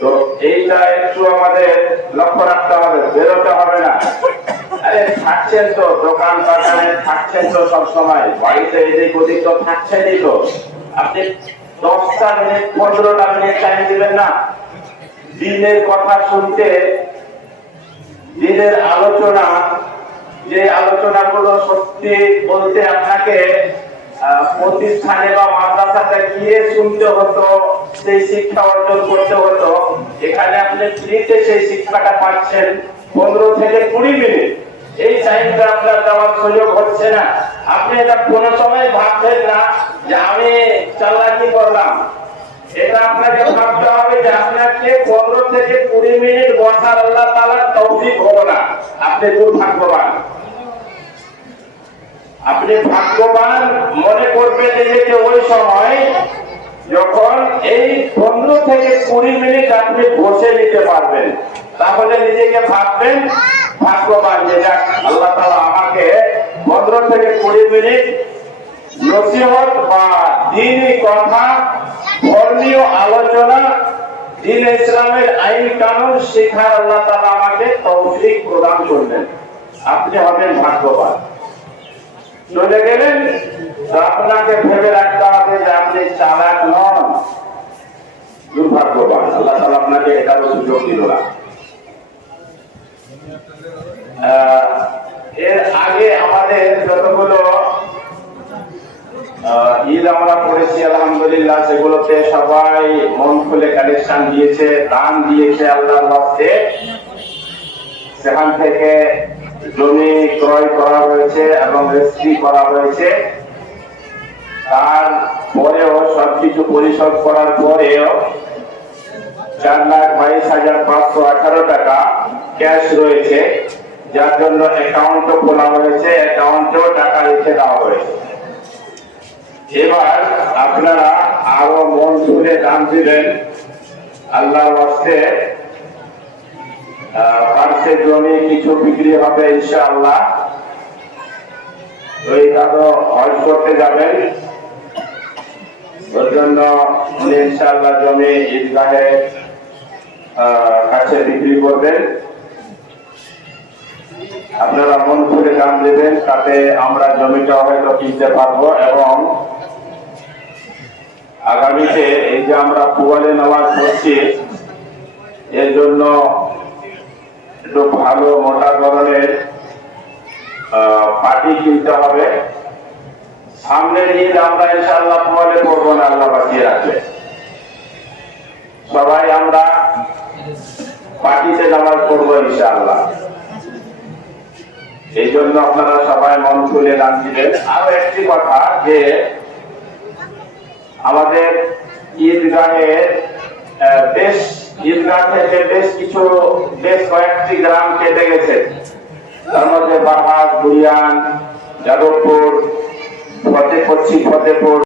তো এইটা একটু আমাদের লক্ষ্য রাখতে হবে, বেরোতে হবে না। আরে, থাকছেন তো, দোকান থাকছেন তো বাড়িতে এদিক ওদিক তো থাকছেনই তো। আপনি দশটা মিনিট, পনেরোটা মিনিট টাইম দিবেন না। দিনের কথা শুনতে, দিনের আলোচনা, যে আলোচনাগুলো সত্যি বলতে আপনাকে প্রতিষ্ঠানে বা মাদ্রাসাতে গিয়ে শুনতে হতো, সেই শিক্ষা অর্জন করতে হতো। এখানে আপনি ফ্রিতে সেই শিক্ষাটা পাচ্ছেন পনেরো থেকে কুড়ি মিনিট। এই টাইমটা আপনার দেওয়ার সুযোগ হচ্ছে না। আপনি এটা কোনো সময় ভাববেন না যে আমি চালাকি করলাম। এটা আপনাকে ভাবতে হবে যে আপনাকে পনেরো থেকে কুড়ি মিনিট বসার আল্লাহ তালার তৌফিক হলো না। আপনি দুর্ভাগ্যবান। আপনি ভাগ্যবান মনে করবেন নিজেকে ওই সময় যখন এই পনেরো থেকে কুড়ি মিনিট আপনি বসে নিতে পারবেন। তাহলে নিজেকে ভাববেন, ভাগ্যবান যে যাক, আল্লাহ তালা আমাকে পনেরো থেকে কুড়ি মিনিট নসিহত বা দিনই কথা, ধর্মীয় আলোচনা, দিন ইসলামের আইন কানুন শেখার আল্লাহ তালা আমাকে তৌফিক প্রদান করবেন আপনি হবেন ভাগ্যবান। চলে গেলেন? আপনাকে ভেবে রাখতে হবে যে আপনি চালাক নন। দুর্ভাগ্যবান, আল্লাহ আপনাকে এটারও সুযোগ দিল না। এর আগে আমাদের যতগুলো ঈদ আমরা করেছি, আলহামদুলিল্লাহ, সেগুলোতে সবাই মন খুলে কালেকশন দিয়েছে দান দিয়েছে আল্লাহর বাস্তে সেখান থেকে জমি ক্রয় করা হয়েছে এবং রেজিস্ট্রি করা হয়েছে। তার পরেও সবকিছু পরিশোধ করার পরেও চার লাখ বাইশ হাজার পাঁচশো আঠারো টাকা ক্যাশ রয়েছে, যার জন্য অ্যাকাউন্টও খোলা হয়েছে, অ্যাকাউন্টেও টাকা রেখে দেওয়া হয়েছে। এবার আপনারা আরও মন খুলে দাম দিবেন। আল্লাহর বাস্তে পার্শ্বে জমি কিছু বিক্রি হবে ইনশাআল্লাহ। ওই দাদু হজ করতে যাবেন। ওর জন্য ইনশাআল্লাহ জমি ঈদগাহে কাছে বিক্রি করবেন। আপনারা মন খুলে দাম দেবেন, তাতে আমরা জমিটা হয়তো কিনতে পারব এবং আগামীতে এই যে আমরা পুয়ালে নামাজ পড়ছি, এর জন্য একটু ভালো মোটা ধরনের পার্টি কিনতে হবে। সামনের ঈদ আমরা ইনশাআল্লাহ পুয়ালে পড়ব না আল্লাহ বাঁচিয়ে রাখবে। সবাই আমরা পার্টিতে নামাজ পড়ব ইনশাআল্লাহ। এই জন্য আপনারা সবাই মন খুলে গান দিবেন। আরও একটি কথা যে আমাদের ঈদগাহে আহ, বেশ ঈদগাহ থেকে বেশ কিছু, বেশ কয়েকটি গ্রাম কেটে গেছে। তার মধ্যে বাহাদ বুড়িয়ান, যাদবপুর ফতেপুর ফতেপুর